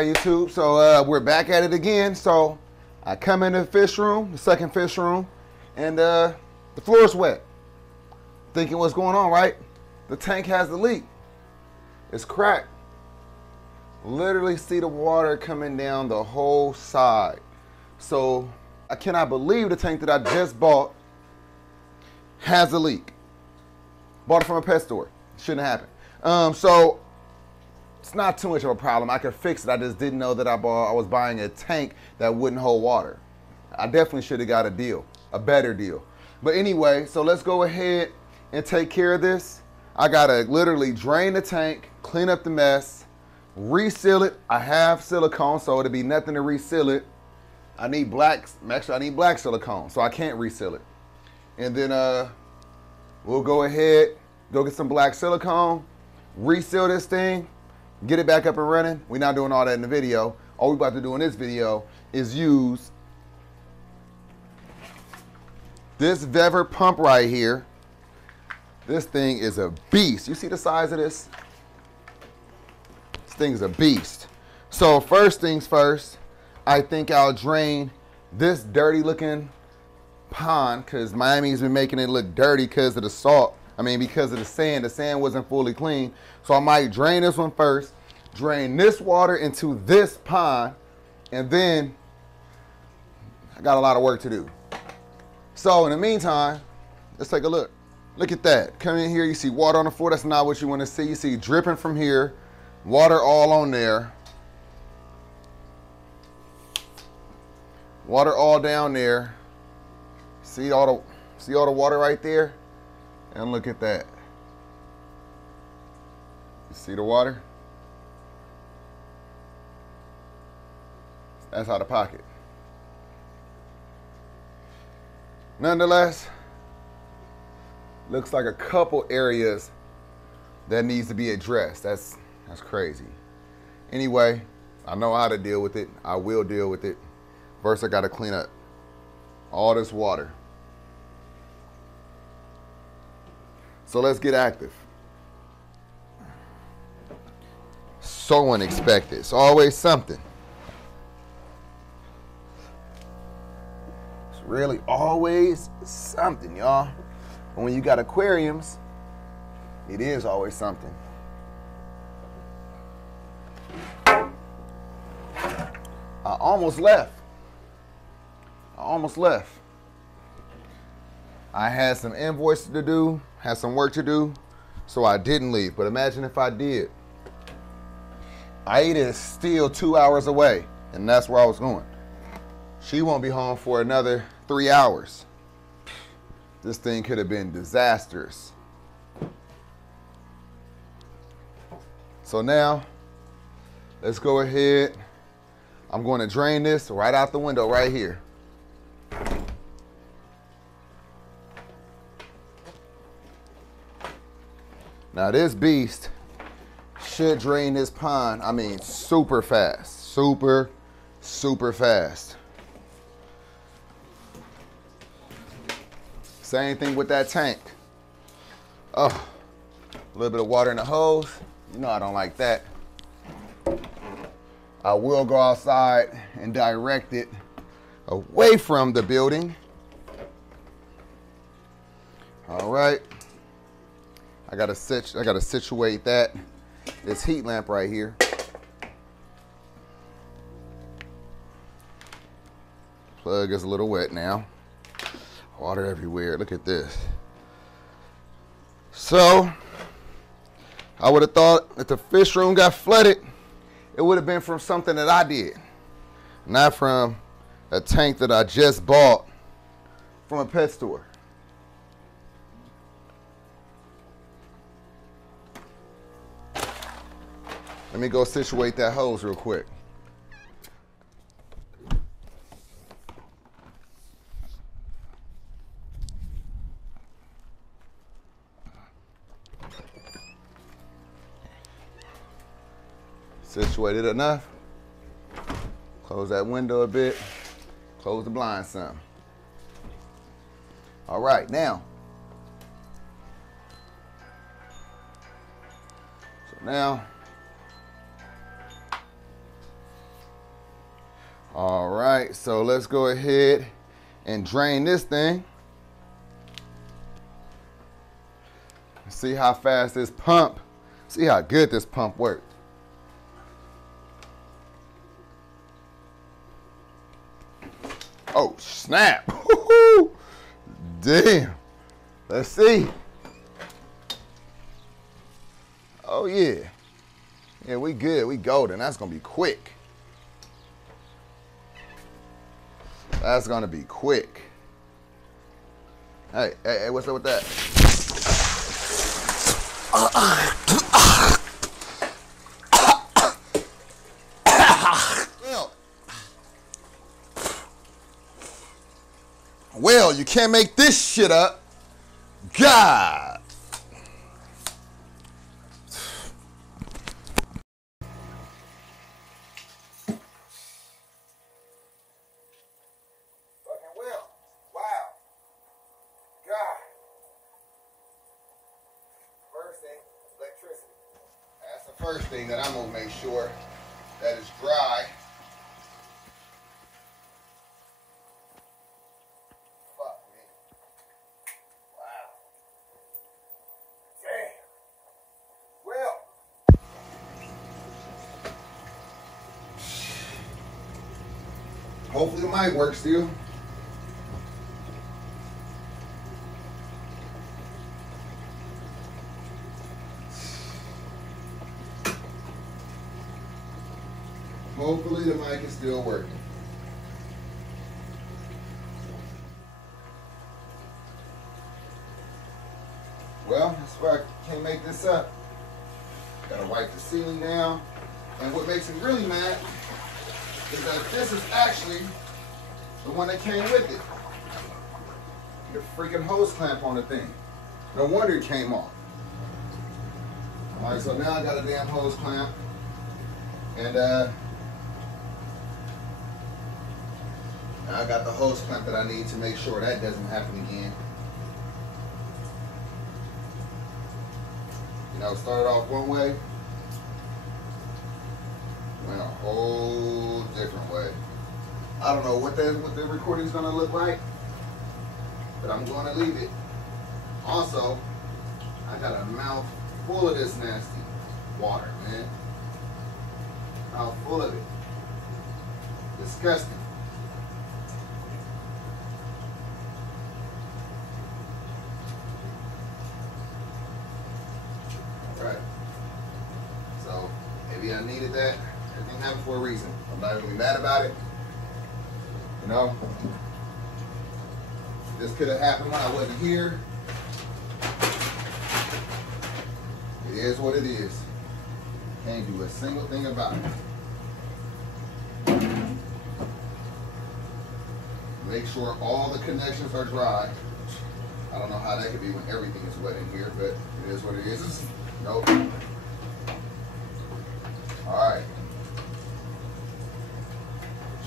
right, YouTube. So we're back at it again. So I come in the fish room, the second fish room, and the floor's wet. Thinking what's going on, right? The tank has the leak. It's cracked. Literally see the water coming down the whole side. So I cannot believe the tank that I just bought has a leak. Bought it from a pet store. Shouldn't happen. So it's not too much of a problem. I could fix it. I just didn't know that I was buying a tank that wouldn't hold water. I definitely should have got a deal, a better deal. But anyway, so let's go ahead and take care of this. I gotta literally drain the tank, clean up the mess, reseal it. I have silicone, so it'll be nothing to reseal it. I need black silicone, so I can't reseal it. And then we'll go ahead, go get some black silicone, reseal this thing, get it back up and running. We're not doing all that in the video. All we're about to do in this video is use this Vever pump right here. This thing is a beast. You see the size of this? This thing's a beast. So first things first, I think I'll drain this dirty looking pond, because Miami's been making it look dirty because of the salt. I mean, because of the sand. The sand wasn't fully clean. So I might drain this one first, drain this water into this pond, and then I got a lot of work to do. So in the meantime, let's take a look. Look at that. Come in here, you see water on the floor. That's not what you want to see. You see dripping from here, water all on there. Water all down there. See all the water right there? And look at that. You see the water? That's out of pocket. Nonetheless, looks like a couple areas that needs to be addressed. That's crazy. Anyway, I know how to deal with it. I will deal with it. First, I got to clean up all this water. So let's get active. So unexpected. It's always something. It's really always something, y'all. And when you got aquariums, it is always something. I almost left. I had some invoices to do, had some work to do, so I didn't leave. But imagine if I did. Aida is still 2 hours away, and that's where I was going. She won't be home for another 3 hours. This thing could have been disastrous. So now, let's go ahead. I'm going to drain this right out the window right here. Now this beast should drain this pond, I mean, super fast. Super fast. Same thing with that tank. Oh, a little bit of water in the hose. You know I don't like that. I will go outside and direct it away from the building. All right. I gotta situate this heat lamp right here. Plug is a little wet now. Water everywhere. Look at this. So I would have thought if the fish room got flooded, it would have been from something that I did, not from a tank that I just bought from a pet store. Let me go situate that hose real quick. Situated enough. Close that window a bit. Close the blinds some. All right, now. So now, All right, so let's go ahead and drain this thing. See how fast this pump, see how good this pump works. Oh, snap. Damn. Let's see. Oh, yeah. Yeah, we good. We golden. That's going to be quick. That's going to be quick. Hey, what's up with that? Well, you can't make this shit up. God. Fucking well. Wow. God. First thing, electricity. That's the first thing that I'm gonna make sure that is dry. Hopefully it might work still. Hopefully the mic is still working. Well, that's why I can't make this up. Gotta wipe the ceiling down. And what makes me really mad is that this is actually the one that came with it. The freaking hose clamp on the thing. No wonder it came off. Alright, so now I got a damn hose clamp. And now I got the hose clamp that I need to make sure that doesn't happen again. You know, started off one way, went a whole different way. I don't know what the recording's gonna look like, but I'm gonna leave it. Also, I got a mouth full of this nasty water, man. Mouth full of it. Disgusting. Alright. So, maybe I needed that. Everything happened for a reason. I'm not really mad about it. You know? This could have happened when I wasn't here. It is what it is. Can't do a single thing about it. Make sure all the connections are dry. I don't know how that could be when everything is wet in here, but it is what it is. Nope. Alright.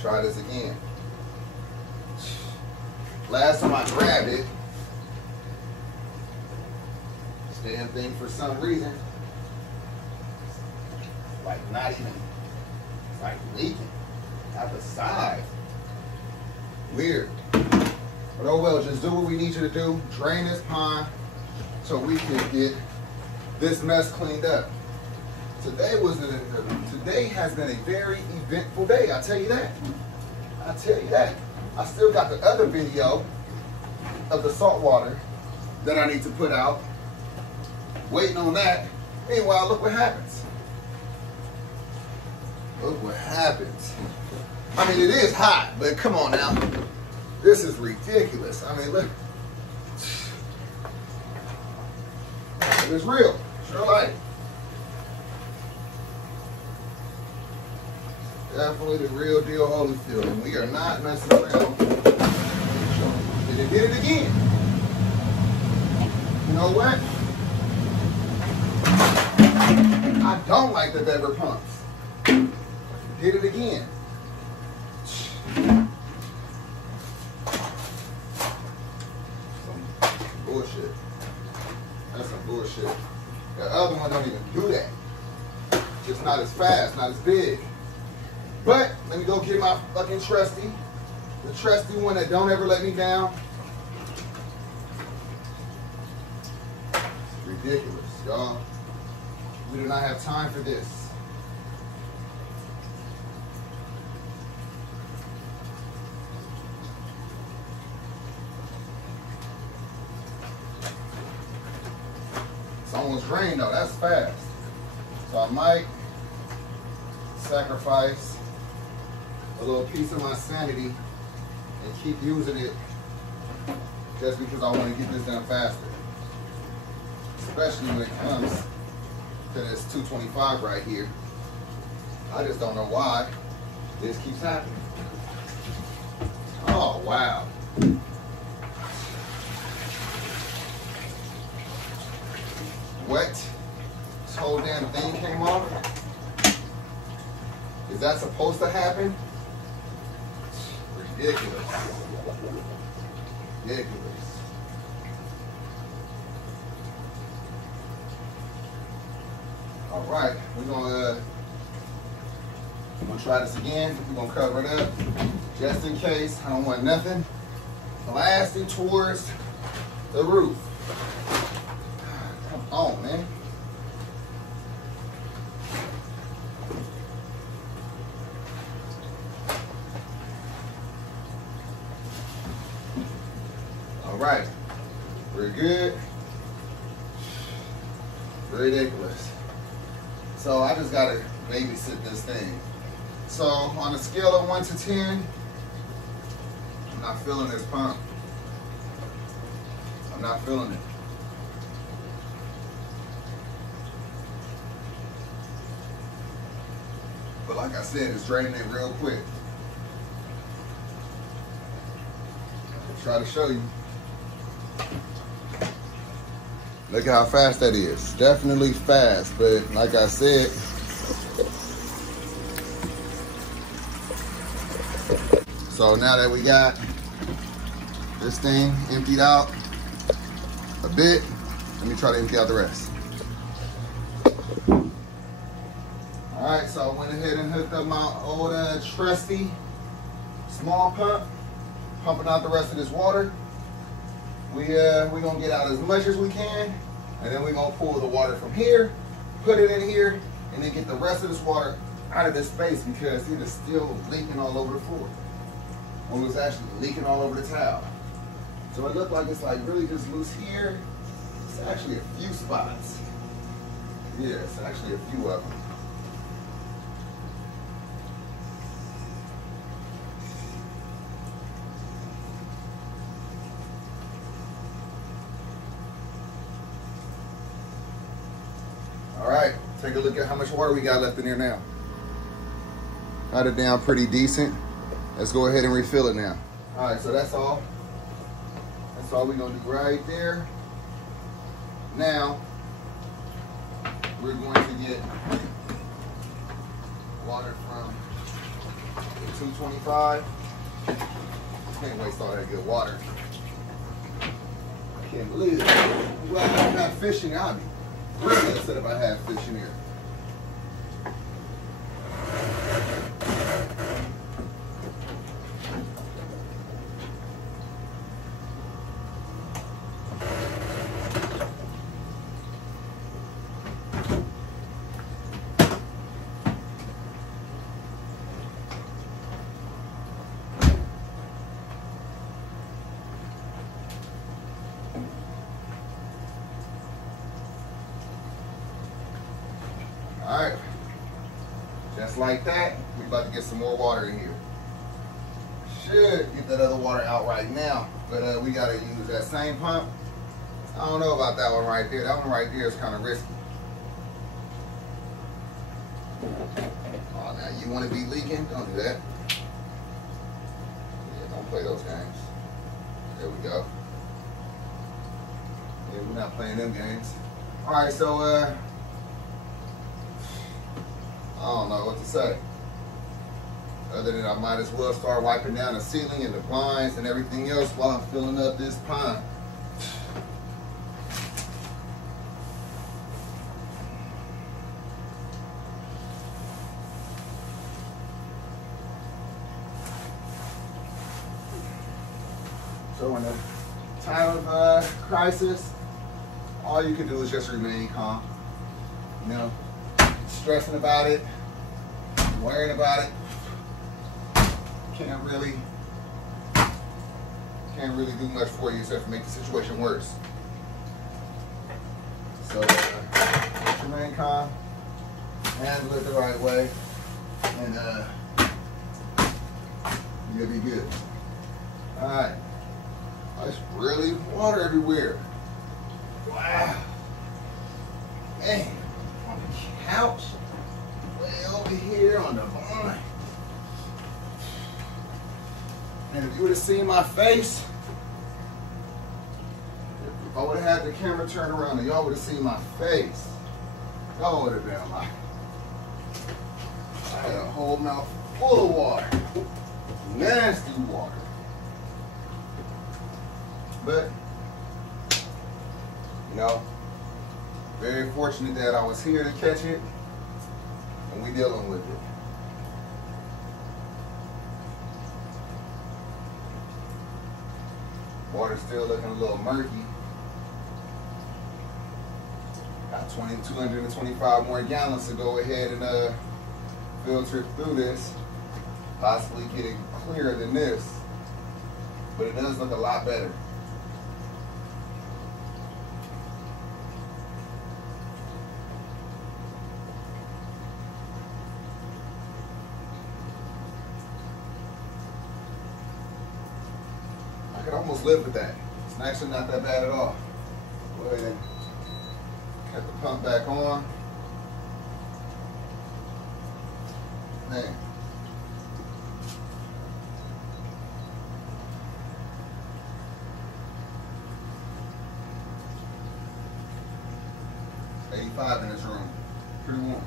Try this again. Last time I grabbed it, this damn thing for some reason, like not even, it's like leaking out the side. Weird. But oh well, just do what we need you to do. Drain this pond so we can get this mess cleaned up. Today has been a very eventful day. I tell you that. I tell you that. I still got the other video of the salt water that I need to put out. Waiting on that. Meanwhile, look what happens. Look what happens. I mean, it is hot, but come on now. This is ridiculous. I mean, look. It is real. Sure like it. Definitely the real deal Holyfield, and we are not messing around. And it did it again. You know what? I don't like the Weber pumps. Did it again. Some bullshit. That's some bullshit. The other one don't even do that. Just not as fast, not as big. But let me go get my fucking trusty. The trusty one that don't ever let me down. Ridiculous, y'all. We do not have time for this. It's almost drained though, that's fast. So I might sacrifice a little piece of my sanity and keep using it just because I want to get this done faster. Especially when it comes to this 225 right here. I just don't know why this keeps happening. Oh, wow. What? This whole damn thing came off? Is that supposed to happen? Ridiculous. Ridiculous. All right, we're gonna try this again. We're gonna cover it up just in case. I don't want nothing blasting towards the roof. Come on, man. All right, we're good. Ridiculous. So I just gotta babysit this thing. So on a scale of 1 to 10, I'm not feeling this pump. I'm not feeling it. But like I said, it's draining it real quick. I'll try to show you. Look at how fast that is. Definitely fast, but like I said, so now that we got this thing emptied out a bit, let me try to empty out the rest. All right, so I went ahead and hooked up my old trusty small pump, pumping out the rest of this water. We're gonna get out as much as we can, and then we're gonna pull the water from here, put it in here, and then get the rest of this water out of this space because it is still leaking all over the floor. Well, it was actually leaking all over the towel. So it looked like it's like really just loose here. It's actually a few spots. Yeah, it's actually a few of them. All right, take a look at how much water we got left in here now. Got it down pretty decent. Let's go ahead and refill it now. All right, so that's all. That's all we're gonna do right there. Now, we're going to get water from the 225. Can't waste all that good water. I can't believe it. Well, I don't have fish in the hobby. I said if I had fish in here. All right, just like that, we about to get some more water in here. Should get that other water out right now, but we gotta use that same pump. I don't know about that one right there. That one right there is kind of risky. Oh, now you want to be leaking? Don't do that. Yeah, don't play those games. There we go. Yeah, we're not playing them games. All right, so I don't know what to say. Other than I might as well start wiping down the ceiling and the blinds and everything else while I'm filling up this pond. So in a time of crisis, all you can do is just remain calm. You know, stressing about it, worrying about it, can't really do much for you except for make the situation worse. So remain calm, handle it the right way, and you'll be good. All right. There's really water everywhere. Wow. Man, on the couch, way over here on the barn. And if you would have seen my face, if I would have had the camera turned around and y'all would have seen my face, y'all would have been like, I had a whole mouth full of water. Nasty water. But, you know, very fortunate that I was here to catch it, and we dealing with it. Water's still looking a little murky. Got 225 more gallons to go ahead and filter through this. Possibly get it clearer than this, but it does look a lot better. I could almost live with that. It's actually not that bad at all. Go ahead and cut the pump back on. Man. In this room. Pretty warm.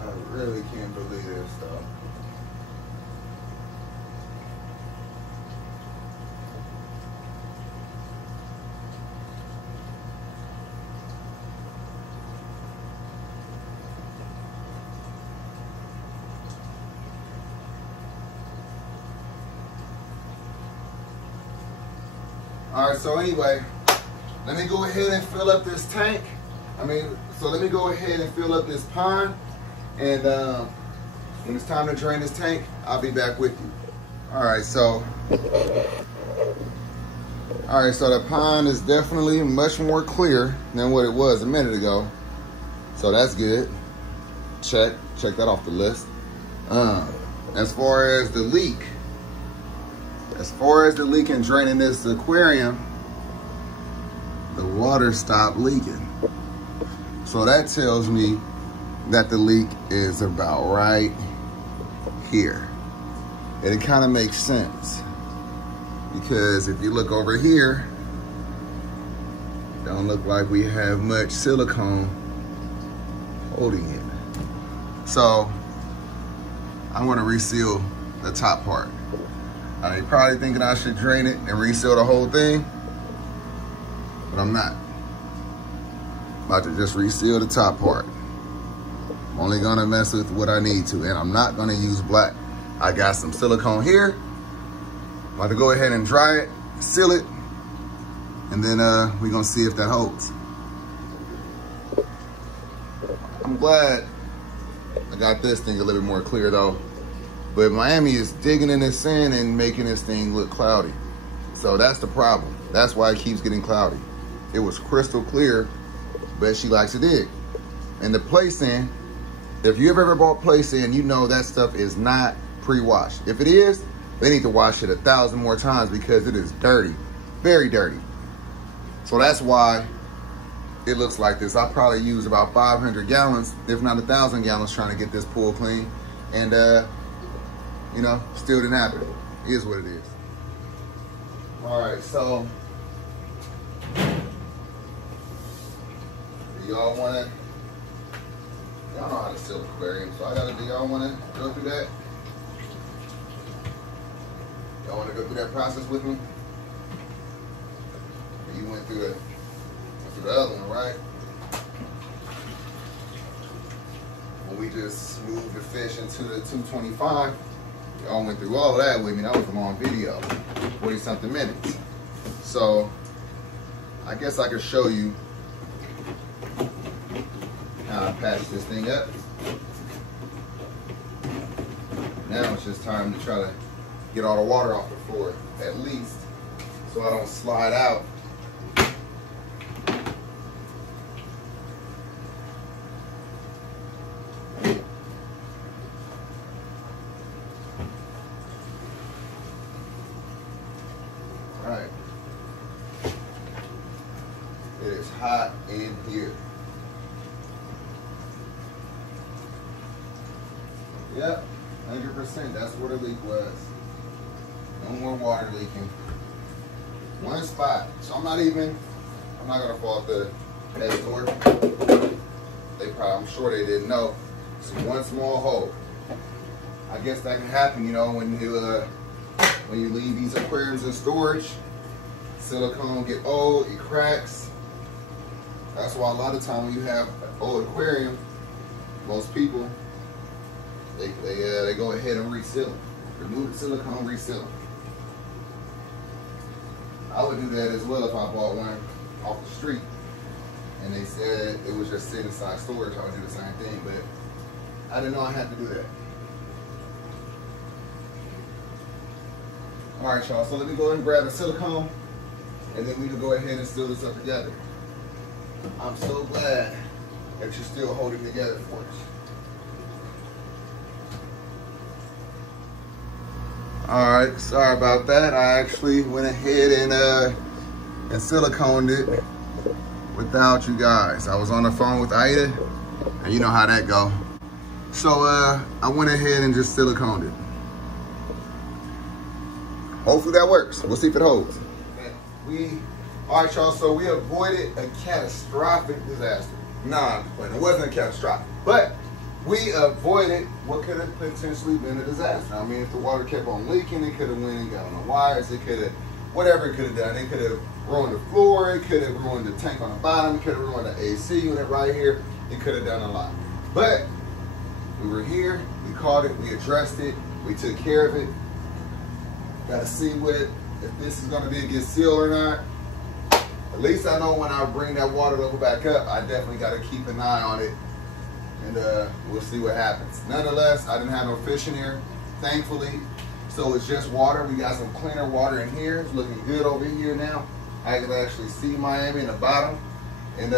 I really can't believe this stuff. All right, so anyway, let me go ahead and fill up this tank. Let me go ahead and fill up this pond. And when it's time to drain this tank, I'll be back with you. All right, so the pond is definitely much more clear than what it was a minute ago. So that's good. Check that off the list. As far as the leak and draining this aquarium, the water stopped leaking. So that tells me that the leak is about right here. And it kind of makes sense, because if you look over here, don't look like we have much silicone holding it. So I'm gonna reseal the top part. You're probably thinking I should drain it and reseal the whole thing, but I'm not. I'm about to just reseal the top part. I'm only gonna mess with what I need to, and I'm not gonna use black. I got some silicone here. I'm about to go ahead and dry it, seal it, and then we're gonna see if that holds. I'm glad I got this thing a little bit more clear though, but Miami is digging in this sand and making this thing look cloudy. So that's the problem. That's why it keeps getting cloudy. It was crystal clear, but she likes to dig. And the play sand, if you ever bought play sand, you know that stuff is not pre-washed. If it is, they need to wash it 1,000 more times because it is dirty, very dirty. So that's why it looks like this. I probably used about 500 gallons, if not 1,000 gallons, trying to get this pool clean. And, you know, still didn't happen. It is what it is. All right, so do y'all want to, y'all know how to seal aquarium, so do y'all want to go through that? Y'all want to go through that process with me? You went through the other one, right? When we just moved the fish into the 225, Y'all went through all of that with me. That was a long video, 40 something minutes. So I guess I could show you how I patch this thing up. Now it's just time to try to get all the water off the floor, at least, so I don't slide out. Alright. It is hot in here. Yep, 100%. That's where the leak was. No more water leaking. One spot. So I'm not gonna fault the editor. I'm sure they didn't know. It's one small hole. I guess that can happen, you know, when you leave these aquariums in storage. Silicone get old, it cracks. That's why a lot of time when you have an old aquarium, most people they go ahead and reseal them. Remove the silicone, reseal them. I would do that as well if I bought one off the street and they said it was just sitting inside storage. I would do the same thing, but I didn't know I had to do that. All right, y'all, so let me go ahead and grab the silicone and then we can go ahead and seal this up together. I'm so glad that you're still holding together for us. All right, sorry about that. I actually went ahead and siliconed it without you guys. I was on the phone with Ida, and you know how that go. So I went ahead and just siliconed it. Hopefully that works. We'll see if it holds. All right, y'all, so we avoided a catastrophic disaster. Nah, it wasn't a catastrophic, but we avoided what could have potentially been a disaster. I mean, if the water kept on leaking, it could have went and got on the wires, it could have, whatever it could have done. It could have ruined the floor, it could have ruined the tank on the bottom, it could have ruined the AC unit right here. It could have done a lot. But we were here, we caught it, we addressed it, we took care of it. Gotta see if this is gonna be a good seal or not. At least I know when I bring that water level back up, I definitely gotta keep an eye on it. And we'll see what happens. Nonetheless, I didn't have no fish in here, thankfully. So it's just water. We got some cleaner water in here. It's looking good over here now. I can actually see Miami in the bottom. And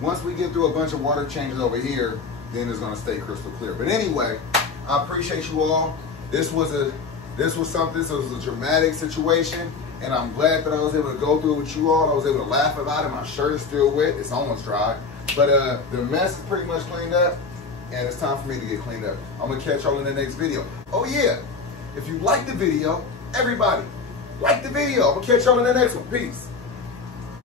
once we get through a bunch of water changes over here, then it's gonna stay crystal clear. But anyway, I appreciate you all. This was a dramatic situation. And I'm glad that I was able to go through it with you all. I was able to laugh about it. My shirt is still wet. It's almost dry. But the mess is pretty much cleaned up, and it's time for me to get cleaned up. I'm gonna catch y'all in the next video. Oh yeah, if you like the video, everybody, like the video. I'm gonna catch y'all in the next one. Peace.